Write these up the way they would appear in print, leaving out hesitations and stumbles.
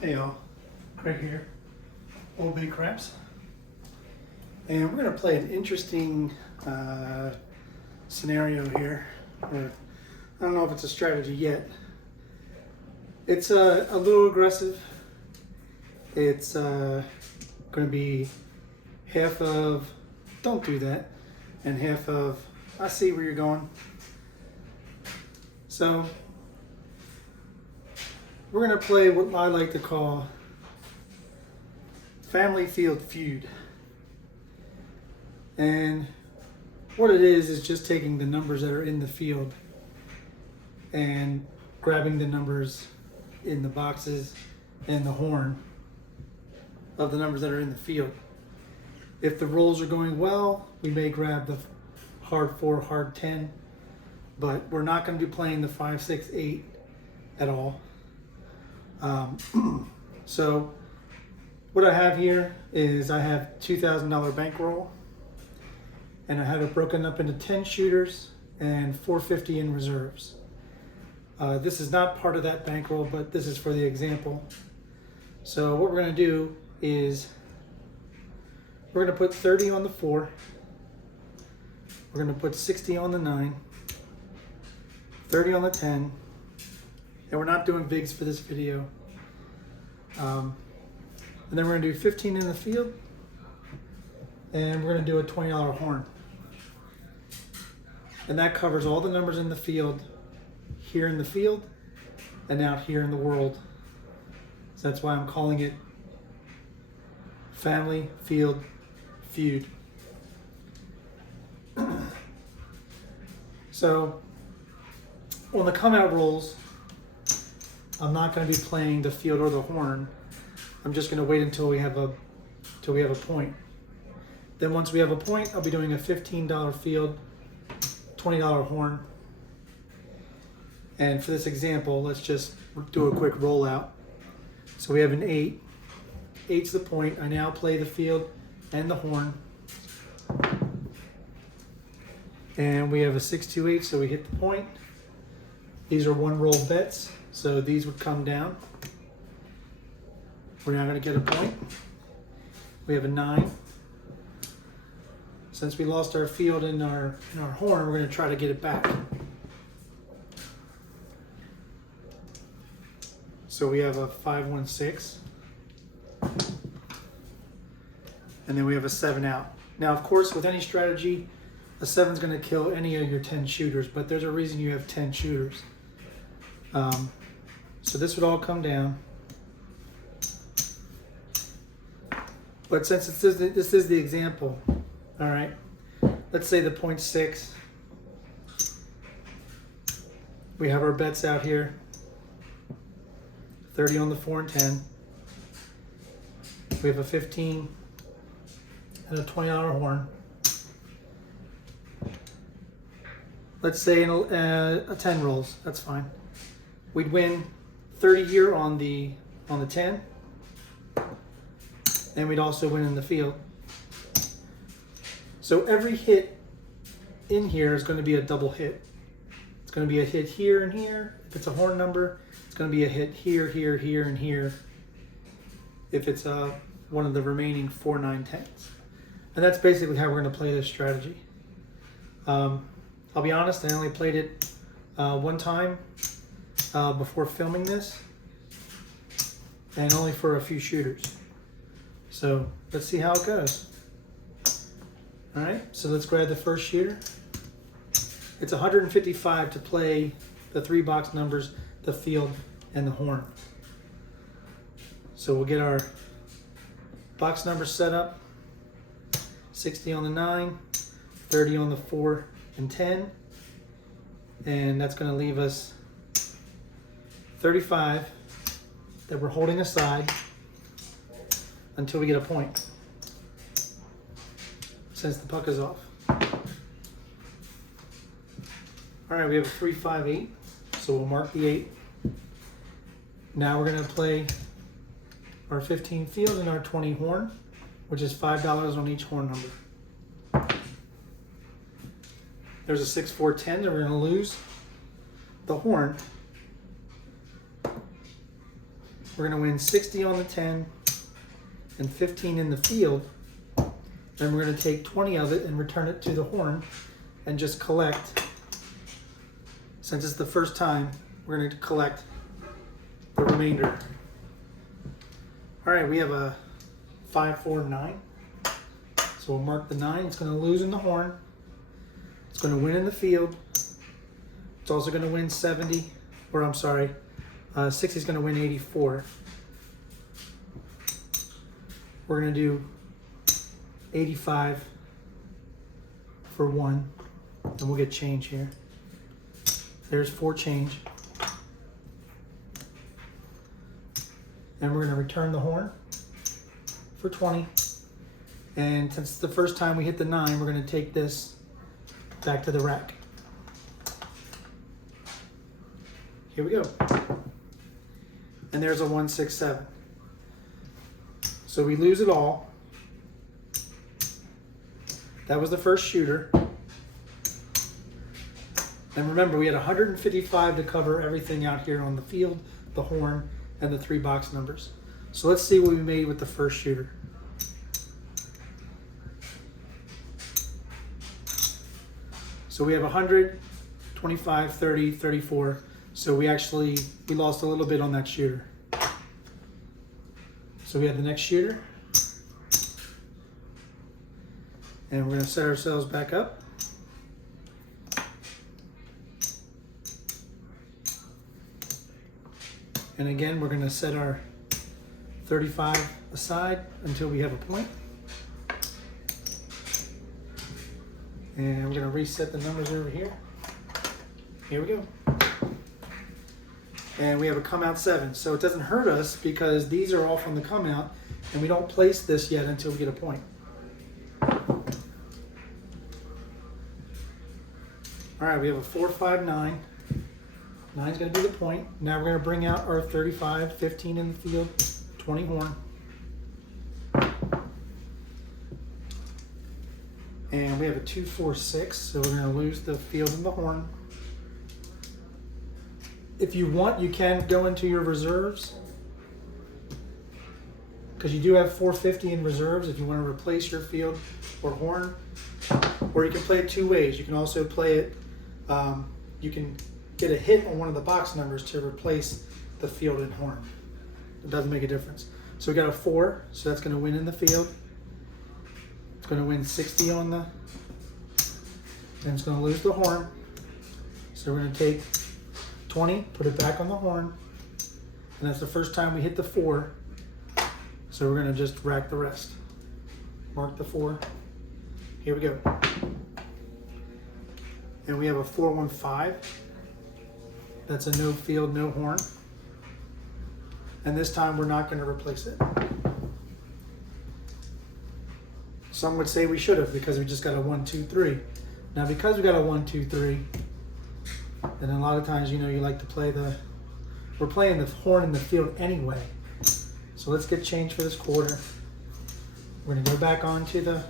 Hey y'all, Craig here, Old Bay Craps, and we're going to play an interesting scenario here, or I don't know if it's a strategy yet. It's a little aggressive. It's going to be half of don't do that and half of I see where you're going. So we're going to play what I like to call family field feud. And what it is just taking the numbers that are in the field and grabbing the numbers in the boxes and the horn of the numbers that are in the field. If the rolls are going well, we may grab the hard 4, hard 10, but we're not going to be playing the 5, 6, 8 at all. So what I have here is I have $2,000 bankroll, and I have it broken up into 10 shooters and $450 in reserves. This is not part of that bankroll, but this is for the example. So what we're going to do is we're going to put 30 on the 4. We're going to put 60 on the 9, 30 on the 10, and we're not doing bigs for this video. And then we're going to do 15 in the field, and we're going to do a $20 horn. And that covers all the numbers in the field, here in the field, and out here in the world. So that's why I'm calling it Family Field Feud. So on the come out rolls, I'm not going to be playing the field or the horn. I'm just going to wait until we have a point. Then once we have a point, I'll be doing a $15 field, $20 horn. And for this example, let's just do a quick rollout. So we have an 8. 8's the point. I now play the field and the horn. And we have a 6, 2, 8, so we hit the point. These are one roll bets, so these would come down. We're now going to get a point. We have a 9. Since we lost our field and our horn, we're going to try to get it back. So we have a 5, 1, 6. And then we have a 7 out. Now, of course, with any strategy, a 7 is going to kill any of your 10 shooters, but there's a reason you have 10 shooters. So this would all come down. But since this is the example, all right, let's say the point 6. We have our bets out here. 30 on the 4 and 10. We have a 15 and a $20 horn. Let's say a 10 rolls. That's fine. We'd win 30 here on the 10, and we'd also win in the field. So every hit in here is going to be a double hit. It's going to be a hit here and here. If it's a horn number, it's going to be a hit here, here, here, and here. If it's one of the remaining 4, 9, 10s. And that's basically how we're going to play this strategy. I'll be honest, I only played it one time before filming this, and only for a few shooters. So let's see how it goes. All right, so let's grab the first shooter. It's 155 to play the 3 box numbers, the field, and the horn. So we'll get our box numbers set up. 60 on the 9, 30 on the 4 and 10, and that's going to leave us 35 that we're holding aside until we get a point, since the puck is off. All right, we have a 3, 5, 8, so we'll mark the 8. Now we're going to play our 15 field and our 20 horn, which is $5 on each horn number. There's a 6, 4, 10, and we're going to lose the horn we're going to win 60 on the 10 and 15 in the field. Then we're going to take 20 of it and return it to the horn and just collect. Since it's the first time, we're going to collect the remainder. All right, we have a 5, 4, 9. So we'll mark the 9. It's going to lose in the horn. It's going to win in the field. It's also going to win 70, or I'm sorry, 60 is going to win 84. We're going to do 85 for 1, and we'll get change here. There's 4 change. And we're going to return the horn for 20. And since it's the first time we hit the 9, we're going to take this back to the rack. Here we go. And there's a 1, 6, 7. So we lose it all. That was the first shooter. And remember, we had 155 to cover everything out here on the field, the horn, and the 3 box numbers. So let's see what we made with the first shooter. So we have 100, 25, 30, 34. So we lost a little bit on that shooter. So we have the next shooter. And we're going to set ourselves back up. And again, we're going to set our 35 aside until we have a point. And we're going to reset the numbers over here. Here we go. And we have a come out 7. So it doesn't hurt us because these are all from the come out, and we don't place this yet until we get a point. All right, we have a 4, 5, 9. 9 is going to be the point. Now we're going to bring out our 35, 15 in the field, 20 horn. And we have a 2, 4, 6, so we're going to lose the field and the horn. If you want, you can go into your reserves, because you do have 450 in reserves if you want to replace your field or horn. Or you can play it 2 ways. You can also play it, you can get a hit on one of the box numbers to replace the field and horn. It doesn't make a difference. So we got a 4, so that's going to win in the field. It's going to win 60 on the, and it's going to lose the horn. So we're going to take 20, put it back on the horn, and that's the first time we hit the 4. So we're going to just rack the rest. Mark the 4. Here we go. And we have a 4, 1, 5. That's a no field, no horn. And this time we're not going to replace it. Some would say we should have because we just got a 1, 2, 3. Now because we got a 1, 2, 3, and a lot of times, you know, you like to play we're playing the horn in the field anyway. So let's get change for this quarter. We're going to go back on to the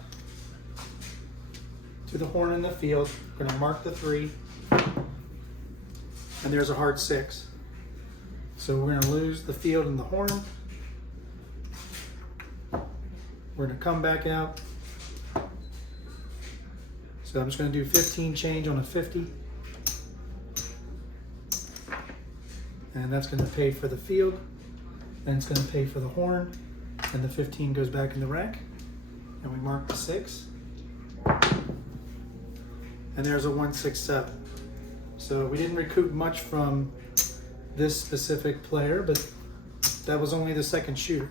horn in the field. We're going to mark the 3. And there's a hard 6. So we're going to lose the field and the horn. We're going to come back out. So I'm just going to do 15 change on a 50. And that's going to pay for the field. And it's going to pay for the horn. And the 15 goes back in the rack. And we mark the 6. And there's a 1, 6, 7. So we didn't recoup much from this specific player, but that was only the second shooter.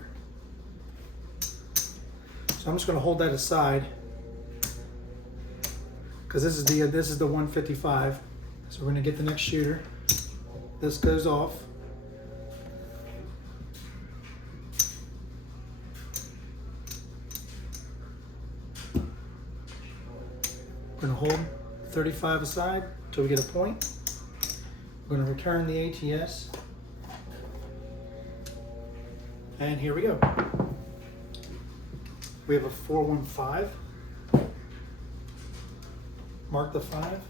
So I'm just going to hold that aside because this is the 155. So we're going to get the next shooter. This goes off. We're going to hold 35 aside until we get a point. We're going to return the ATS. And here we go. We have a 4, 1, 5. Mark the 5.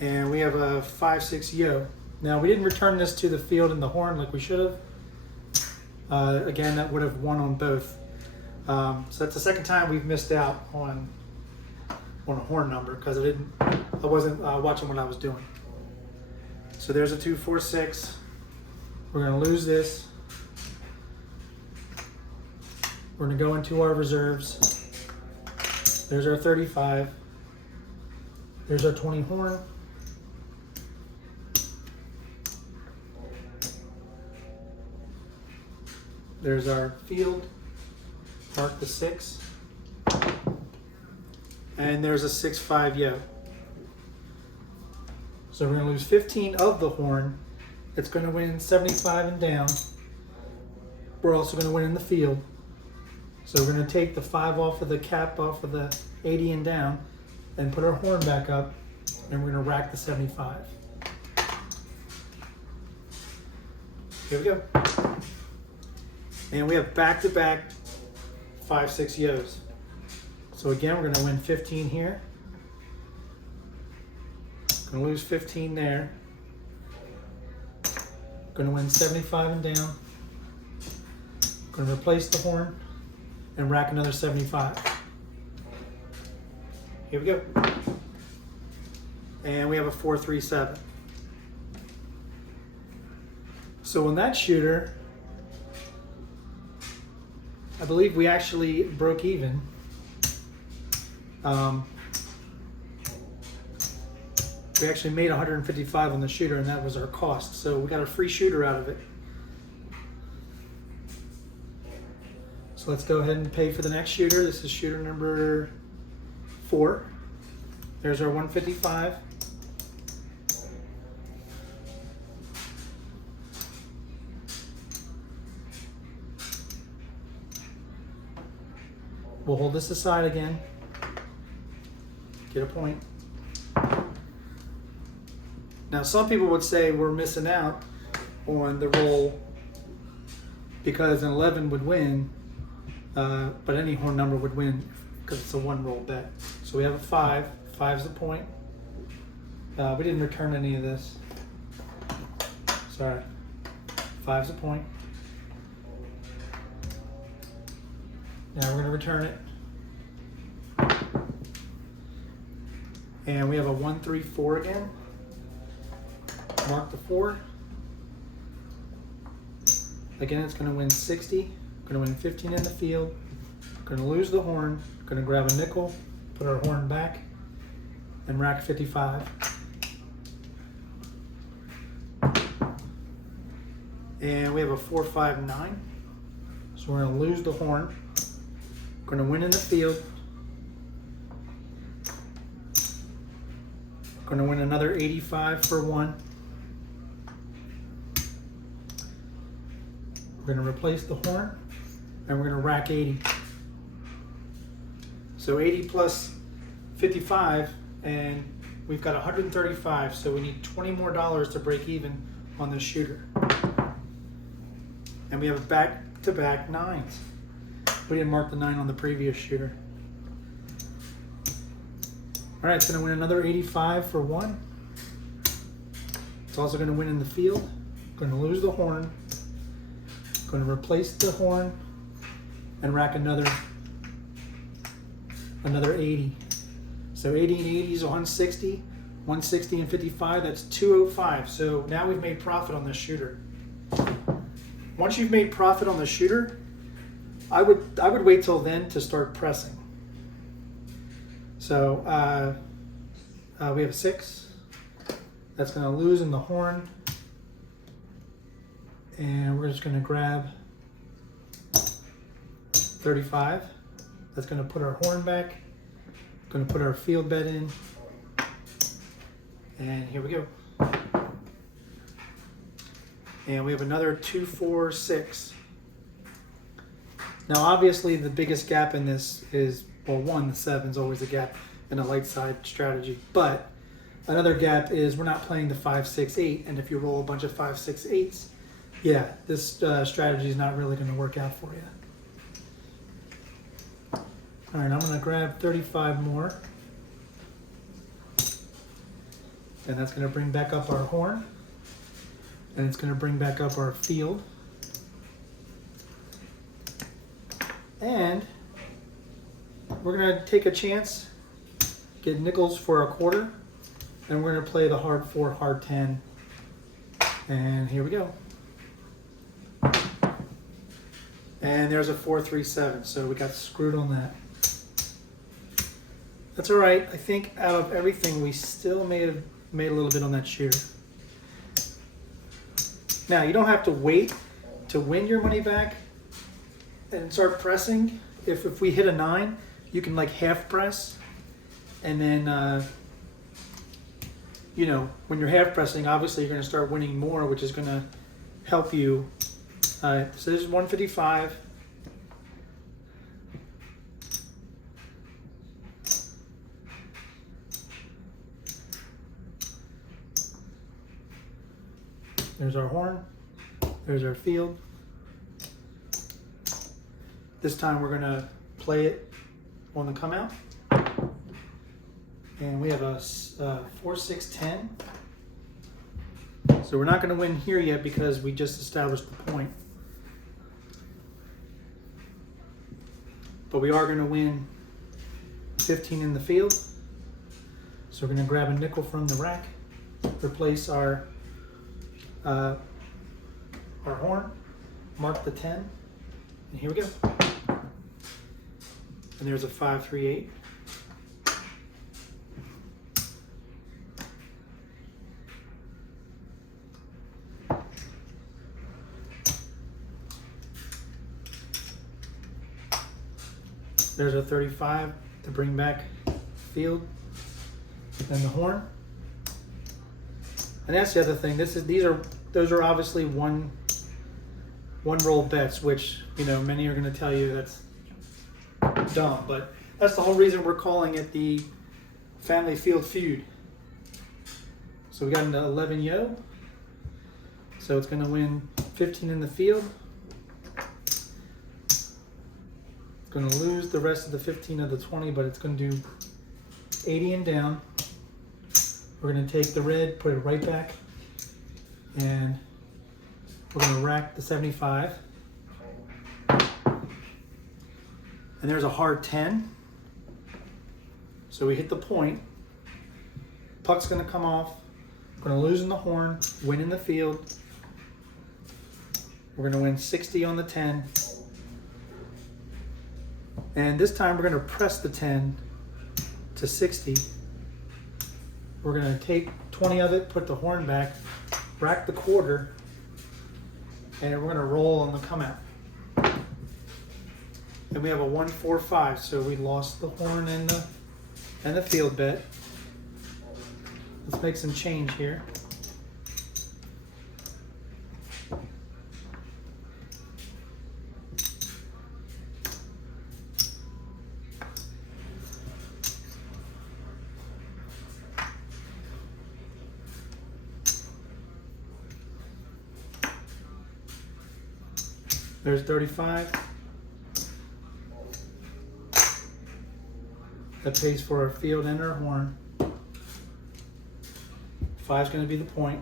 And we have a 5, 6 yo. Now we didn't return this to the field and the horn like we should have. Again, that would have won on both. So that's the second time we've missed out on a horn number because I wasn't watching what I was doing. So there's a 2, 4, 6. We're going to lose this. We're going to go into our reserves. There's our 35. There's our 20 horn. There's our field. Mark the 6. And there's a 6-5 yo. So we're going to lose 15 of the horn. It's going to win 75 and down. We're also going to win in the field. So we're going to take the 5 off of the cap, off of the 80 and down, and put our horn back up, and we're going to rack the 75. Here we go. And we have back-to-back 5, 6 yos. So again, we're going to win 15 here. Going to lose 15 there. Going to win 75 and down. Going to replace the horn and rack another 75. Here we go. And we have a 4, 3, 7. So on that shooter, I believe we actually broke even. We actually made 155 on the shooter, and that was our cost. So we got a free shooter out of it. So let's go ahead and pay for the next shooter. This is shooter number 4. There's our 155. We'll hold this aside again. Get a point. Now, some people would say we're missing out on the roll because an 11 would win, but any horn number would win because it's a 1-roll bet. So we have a 5. 5's the point. We didn't return any of this. Sorry. 5's the point. Now we're going to return it. And we have a 1, 3, 4 again. Mark the 4. Again, it's going to win 60. Going to win 15 in the field. Going to lose the horn. Going to grab a nickel, put our horn back, and rack 55. And we have a 4, 5, 9. So we're going to lose the horn. Going to win in the field. Going to win another 85 for 1. We're going to replace the horn, and we're going to rack 80. So 80 plus 55, and we've got 135, so we need $20 more to break even on this shooter. And we have back-to-back 9s. We didn't mark the 9 on the previous shooter. All right, it's going to win another 85 for 1. It's also going to win in the field. Going to lose the horn. Going to replace the horn and rack another 80. So 80 and 80 is 160. 160 and 55, that's 205. So now we've made profit on this shooter. Once you've made profit on the shooter, I would wait till then to start pressing. So we have a 6. That's going to lose in the horn. And we're just going to grab 35. That's going to put our horn back. Going to put our field bet in. And here we go. And we have another 2, 4, 6. Now, obviously, the biggest gap in this is, well, 1, the 7 is always a gap in a light side strategy. But another gap is we're not playing the 5, 6, 8. And if you roll a bunch of 5, 6, 8s, yeah, this strategy is not really going to work out for you. All right, I'm going to grab 35 more. And that's going to bring back up our horn. And it's going to bring back up our field. And we're going to take a chance, get nickels for a quarter, and we're going to play the hard 4, hard 10. And here we go. And there's a 4, 3, 7. So we got screwed on that. That's all right. I think out of everything, we still made a little bit on that shooter. Now, you don't have to wait to win your money back and start pressing. If we hit a 9, you can like half press. And then, you know, when you're half pressing, obviously you're going to start winning more, which is going to help you. So this is 155. There's our horn. There's our field. This time we're going to play it on the come out. And we have a 4, 6, 10. So we're not going to win here yet because we just established the point. But we are going to win 15 in the field. So we're going to grab a nickel from the rack, replace our horn, mark the 10, and here we go. And there's a 5, 3, 8. There's a 35 to bring back field, and the horn. And that's the other thing. Those are obviously one roll bets, which, you know, many are going to tell you that's dumb, but that's the whole reason we're calling it the Family Field Feud. So we got an 11 yo, so it's going to win 15 in the field. It's going to lose the rest of the 15 of the 20, but it's going to do 80 and down. We're going to take the red, put it right back, and we're going to rack the 75. And there's a hard 10. So we hit the point. Puck's going to come off. We're going to lose in the horn, win in the field. We're going to win 60 on the 10. And this time we're going to press the 10 to 60. We're going to take 20 of it, put the horn back, rack the quarter, and we're going to roll on the come out. And we have a 1, 4, 5, so we lost the horn and the field bet. Let's make some change here. There's 35. That pays for our field and our horn. 5 is going to be the point.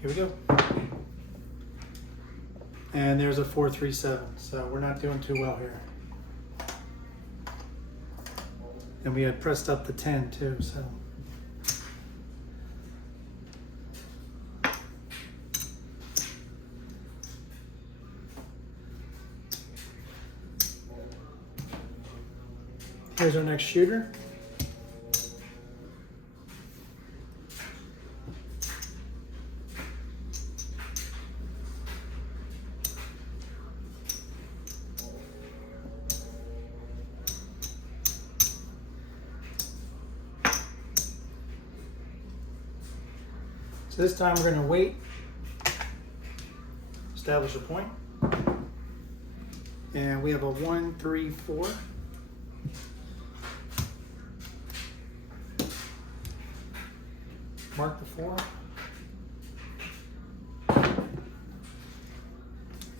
Here we go. And there's a 4, 3, 7. So we're not doing too well here. And we had pressed up the 10 too, so. Here's our next shooter. So this time we're going to wait, establish a point, and we have a 1, 3, 4. Mark the 4.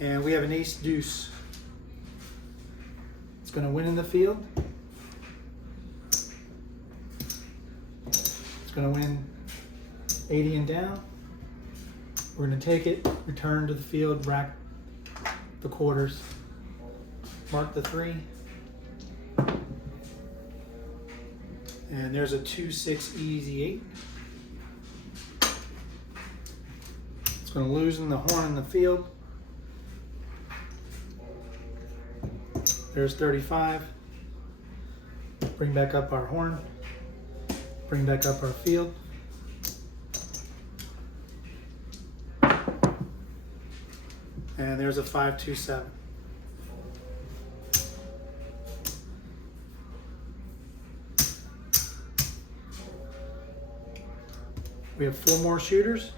And we have an ace deuce. It's going to win in the field. gonna win 80 and down. We're gonna take it, return to the field, rack the quarters, mark the 3, and there's a 2-6 easy 8. It's gonna loosen the horn in the field. There's 35. Bring back up our horn. Bring back up our field. And there's a 5-2-7. We have 4 more shooters.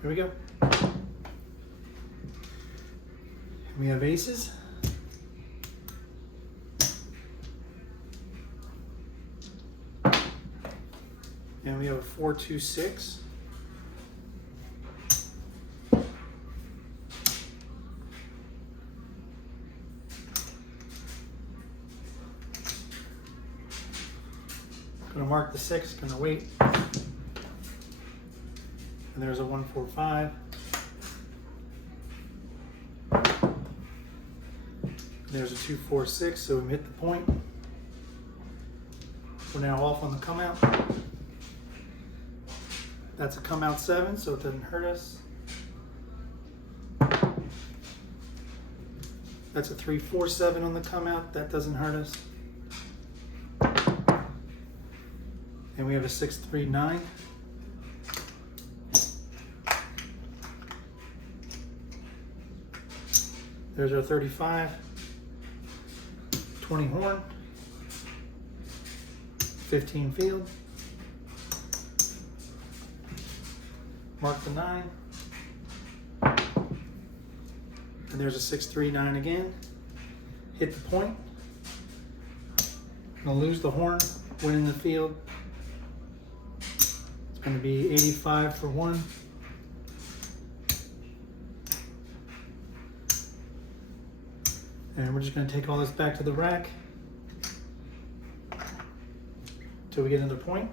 Here we go. We have aces. And we have a 4-2-6. Gonna mark the 6, gonna wait. And there's a 1-4-5. There's a 2-4-6, so we hit the point. We're now off on the come out. That's a come out 7, so it doesn't hurt us. That's a 3-4-7 on the come out, that doesn't hurt us. And we have a 6-3-9. There's our 35, 20 horn, 15 field, mark the 9, and there's a 6-3-9 again, hit the point, gonna lose the horn, win in the field, it's gonna be 85 for 1. And we're just going to take all this back to the rack till we get another point.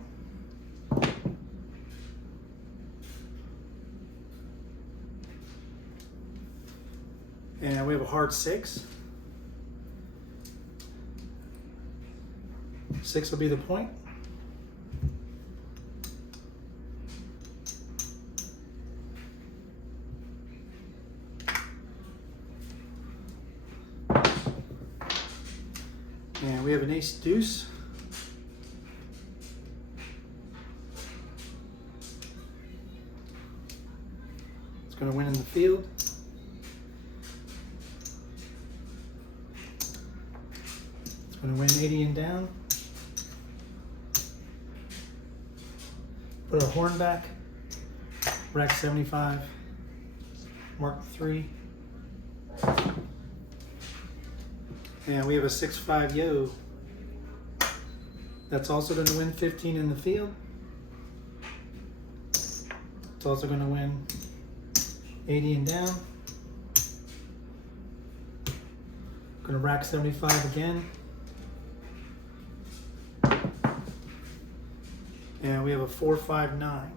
And we have a hard 6. 6 will be the point. And we have an ace deuce. It's going to win in the field. It's going to win 80 and down. Put our horn back. Rack 75. Mark 3. And we have a 6-5 yo. That's also going to win 15 in the field. It's also going to win 80 and down. Going to rack 75 again. And we have a 4-5-9.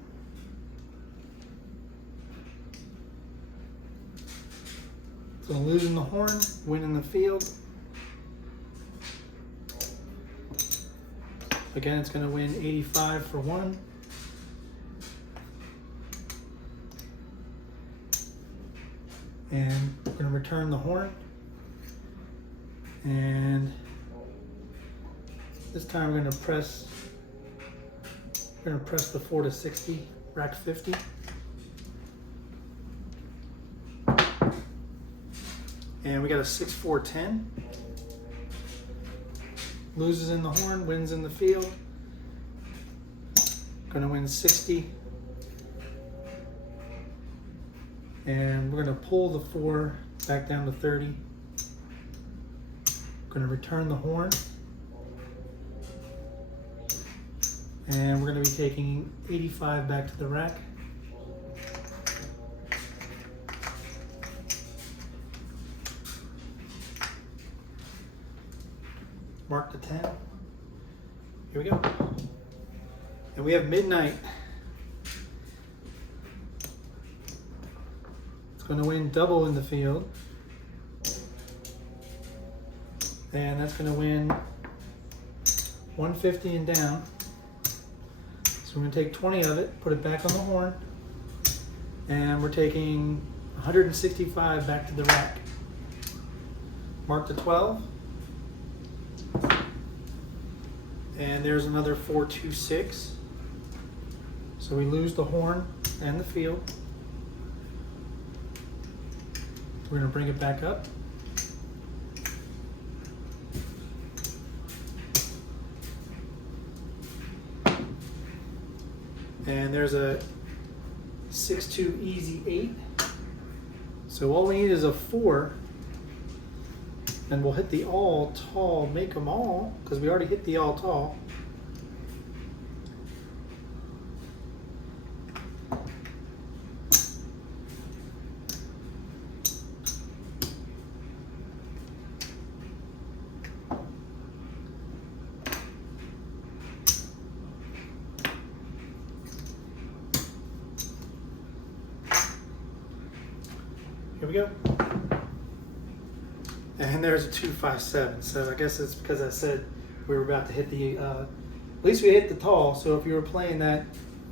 So losing the horn, winning the field. Again, it's going to win 85 for 1. And we're going to return the horn. And this time we're going to press the 4 to 60, rack 50. And we got a 6-4-10. Loses in the horn, wins in the field. Gonna win 60. And we're gonna pull the 4 back down to 30. Going to return the horn. And we're going to be taking 85 back to the rack. Mark the 10. Here we go. And we have midnight. It's going to win double in the field. And that's going to win 150 and down. So we're going to take 20 of it, put it back on the horn, and we're taking 165 back to the rack. Mark the 12. And there's another 426. So we lose the horn and the field. We're going to bring it back up. And there's a 6-2 easy 8. So all we need is a 4. And we'll hit the all tall, make them all, because we already hit the all tall. Here we go. And there's a 257. So I guess it's because I said we were about to hit the, at least we hit the tall. So if you were playing that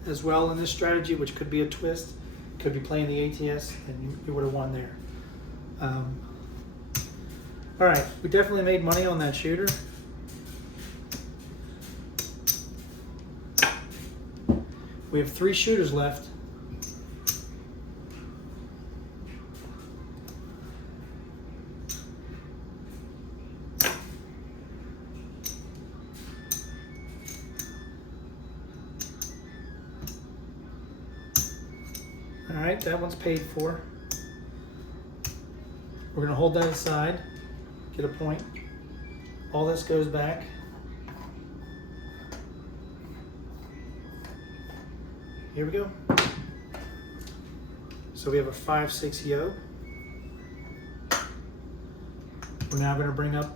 as well in this strategy, which could be a twist, could be playing the ATS, and you would have won there. All right, we definitely made money on that shooter. We have 3 shooters left. All right, that one's paid for. We're gonna hold that aside, get a point. All this goes back. Here we go. So we have a 5-6 yo. We're now gonna bring up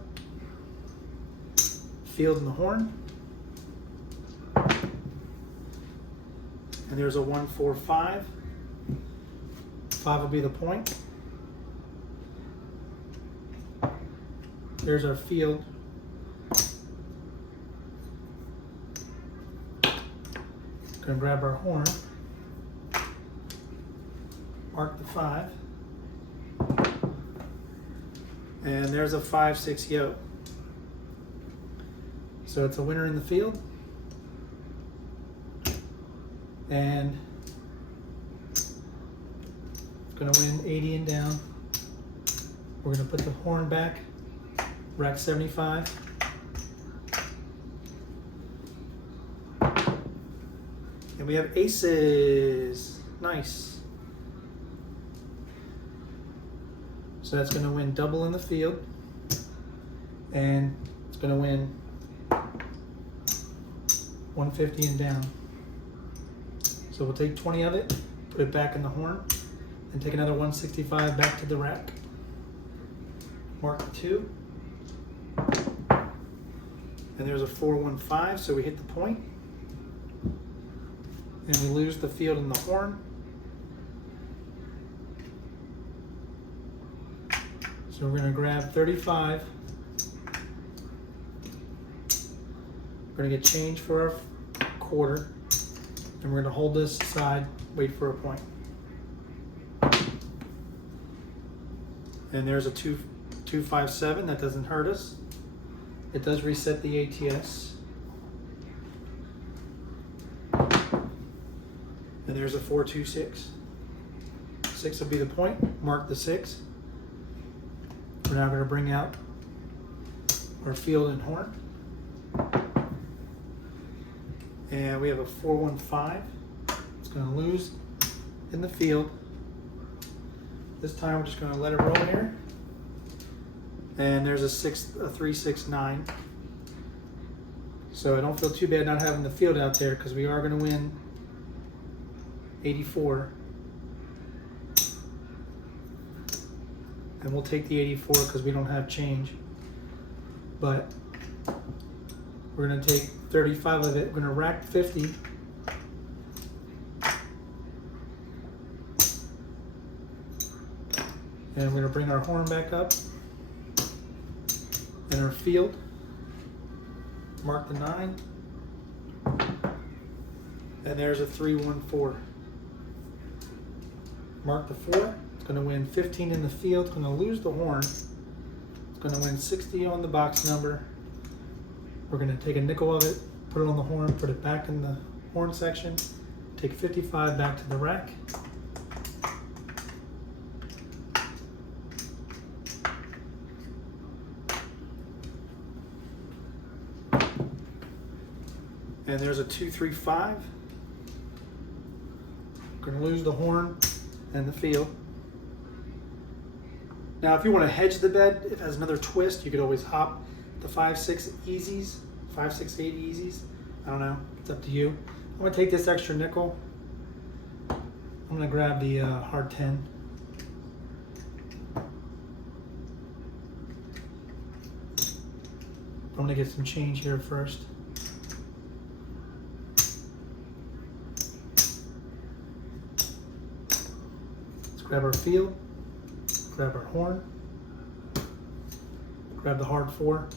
field and the horn. And there's a 1-4-5. 5 will be the point. There's our field. Gonna grab our horn. Mark the 5. And there's a 5-6 yo. So it's a winner in the field. And going to win 80 and down. We're going to put the horn back, rack 75. And we have aces. Nice. So that's going to win double in the field. And it's going to win 150 and down. So we'll take 20 of it, put it back in the horn, and take another 165 back to the rack. Mark the 2. And there's a 4-1-5, so we hit the point. And we lose the field and the horn. So we're gonna grab 35. We're gonna get change for our quarter. And we're gonna hold this aside, wait for a point. And there's a 2-5-7, that doesn't hurt us. It does reset the ATS. And there's a 4-2-6. 6 will be the point, mark the 6. We're now gonna bring out our field and horn. And we have a 4-1-5. It's gonna lose in the field. This time we're just gonna let it roll here. And there's a 369. So I don't feel too bad not having the field out there, because we are going to win 84. And we'll take the 84 because we don't have change. But we're going to take 35 of it. We're going to rack 50. And we're going to bring our horn back up. And our field. Mark the 9. And there's a 314. Mark the 4. It's going to win 15 in the field. It's going to lose the horn. It's going to win 60 on the box number. We're going to take a nickel of it, put it on the horn, put it back in the horn section, take 55 back to the rack. And there's a 235. We're going to lose the horn and the field. Now, if you want to hedge the bed, if it has another twist, you could always hop the 5/6 easies, 5/6/8 easies. I don't know. It's up to you. I'm going to take this extra nickel. I'm going to grab the hard 10. I'm going to get some change here first. Let's grab our field. Grab our horn, grab the hard 4,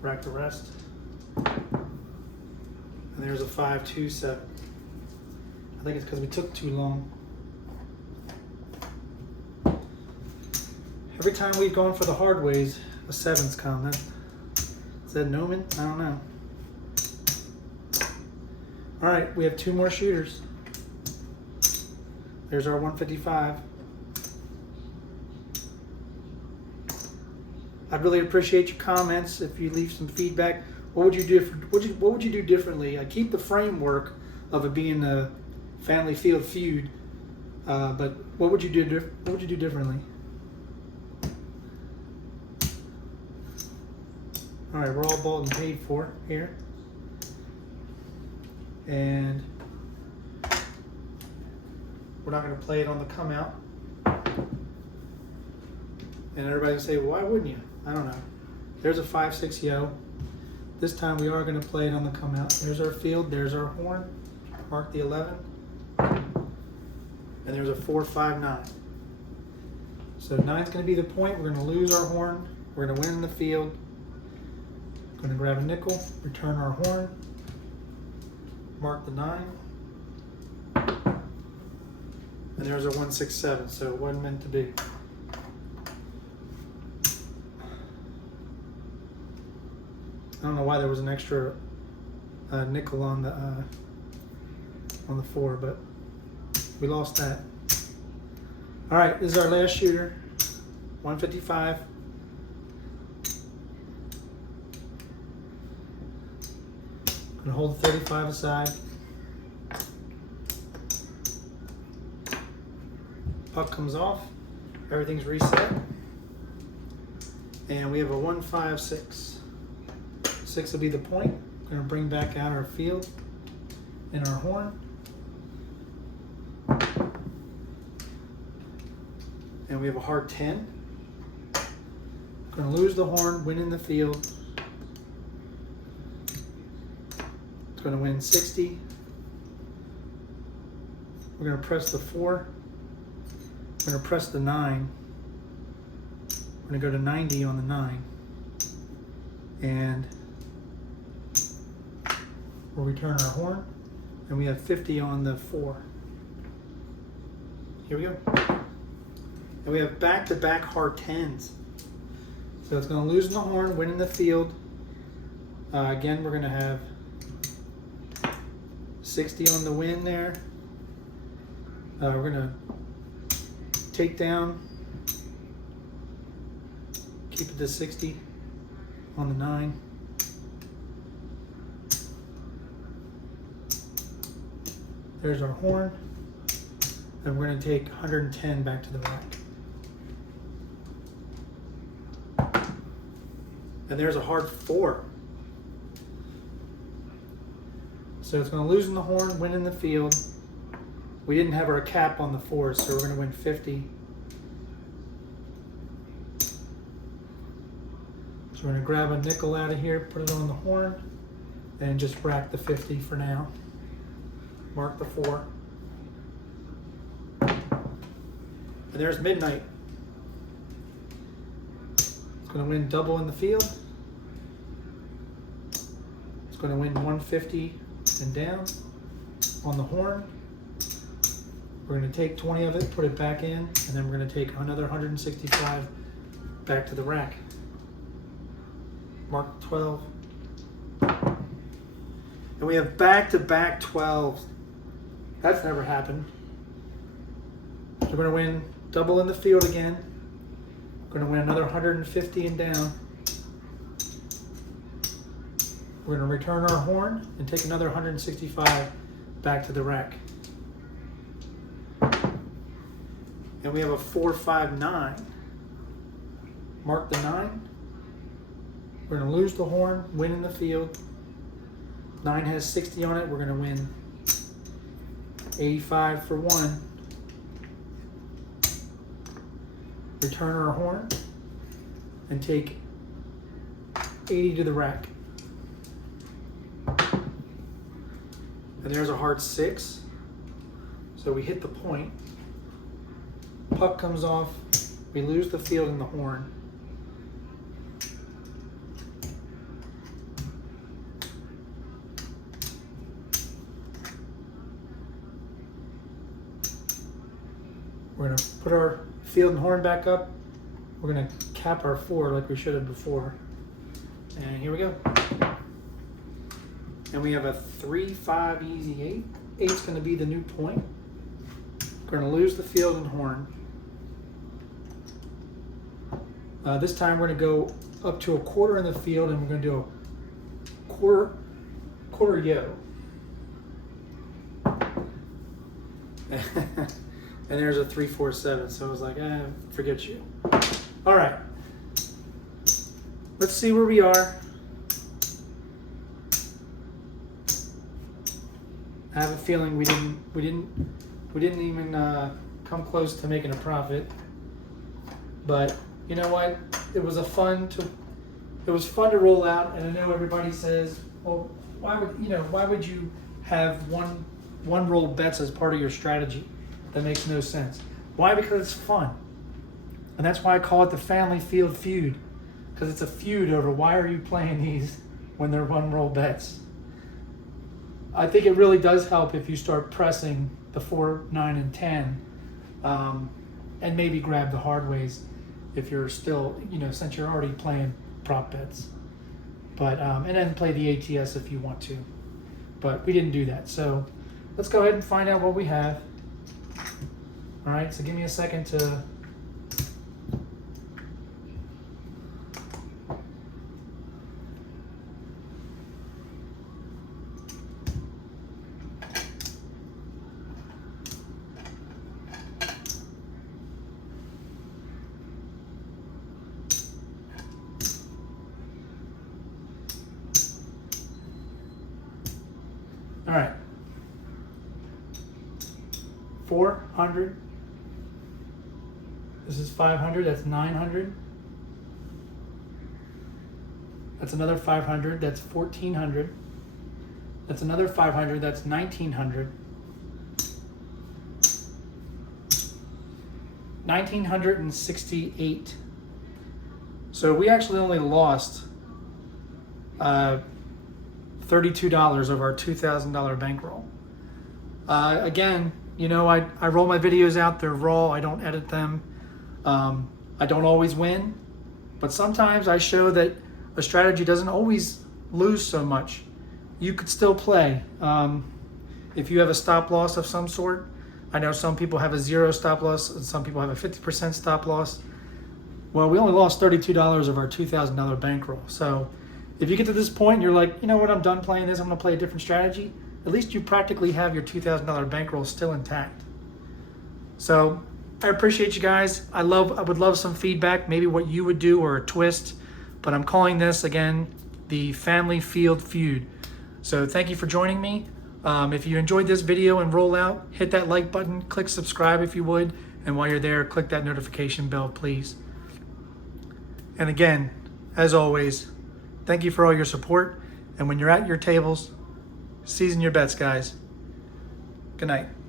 rack the rest, and there's a 527. I think it's because we took too long. Every time we've gone for the hardways, a 7's come. Is that an omen? I don't know. All right, we have 2 more shooters. There's our 155. I'd really appreciate your comments if you leave some feedback. What would you do? What would you do differently? I keep the framework of it being a family field feud, but what would you do? What would you do differently? All right, we're all bought and paid for here, and we're not going to play it on the come out. And everybody will say, well, why wouldn't you? I don't know. There's a 5/6 yo. This time we are going to play it on the come out. There's our field. There's our horn. Mark the 11. And there's a 459. So 9's going to be the point. We're going to lose our horn. We're going to win the field. Going to grab a nickel. Return our horn. Mark the 9. And there's a 167. So it wasn't meant to be. I don't know why there was an extra nickel on the 4, but we lost that. All right, this is our last shooter, 155. I'm gonna hold the 35 aside. Puck comes off. Everything's reset, and we have a 156. 6 will be the point. We're going to bring back out our field and our horn. And we have a hard 10. We're going to lose the horn, win in the field. It's going to win 60. We're going to press the 4. We're going to press the 9. We're going to go to 90 on the 9. And we'll return our horn, and we have 50 on the 4. Here we go. And we have back-to-back hard 10s. So it's going to lose in the horn, win in the field. Again, we're going to have 60 on the win there. We're going to take down, keep it to 60 on the 9. There's our horn, and we're going to take 110 back to the rack. and there's a hard 4. So it's going to lose in the horn, win in the field. We didn't have our cap on the 4, so we're going to win 50. So we're going to grab a nickel out of here, put it on the horn, and just rack the 50 for now. Mark the 4. And there's midnight. It's going to win double in the field. It's going to win 150 and down on the horn. We're going to take 20 of it, put it back in, and then we're going to take another 165 back to the rack. Mark 12. And we have back-to-back 12s. That's never happened. So we're going to win double in the field again. We're going to win another 150 and down. We're going to return our horn and take another 165 back to the rack. And we have a 4, 5, 9. Mark the 9. We're going to lose the horn, win in the field. 9 has 60 on it. We're going to win 85 for 1. Return our horn and take 80 to the rack. And there's a hard 6. So we hit the point. Puck comes off. We lose the field and the horn. We're going to put our field and horn back up. We're going to cap our 4 like we should have before. And here we go. And we have a 3, 5, easy 8. 8's going to be the new point. We're going to lose the field and horn. This time we're going to go up to a quarter in the field, and we're going to do a quarter yo. And there's a 3, 4, 7. So I was like, forget you. All right. Let's see where we are. I have a feeling we didn't even come close to making a profit. But you know what? It was fun to roll out, and I know everybody says, well, why would you have one roll bets as part of your strategy? That makes no sense. Why? Because it's fun. And that's why I call it the family field feud. Because it's a feud over why are you playing these when they're one roll bets. I think it really does help if you start pressing the 4, 9, and 10, and maybe grab the hardways if you're still, since you're already playing prop bets. But and then play the ATS if you want to. But we didn't do that. So let's go ahead and find out what we have. All right, so give me a second to all right. 400. This is 500. That's 900. That's another 500. That's 1400. That's another 500. That's 1900. 1968. So we actually only lost $32 of our $2,000 bankroll. Again, I roll my videos out. They're raw. I don't edit them. I don't always win, but sometimes I show that a strategy doesn't always lose so much. You could still play. If you have a stop loss of some sort, I know some people have a 0 stop loss and some people have a 50% stop loss. Well, we only lost $32 of our $2,000 bankroll. So if you get to this point and you're like, you know what, I'm done playing this, I'm going to play a different strategy, at least you practically have your $2,000 bankroll still intact. So I appreciate you guys. I would love some feedback, maybe what you would do or a twist, but I'm calling this, again, the Family Field Feud. So thank you for joining me. If you enjoyed this video and rollout, hit that like button, click subscribe if you would, and while you're there, click that notification bell, please. And again, as always, thank you for all your support, and when you're at your tables, season your bets, guys. Good night.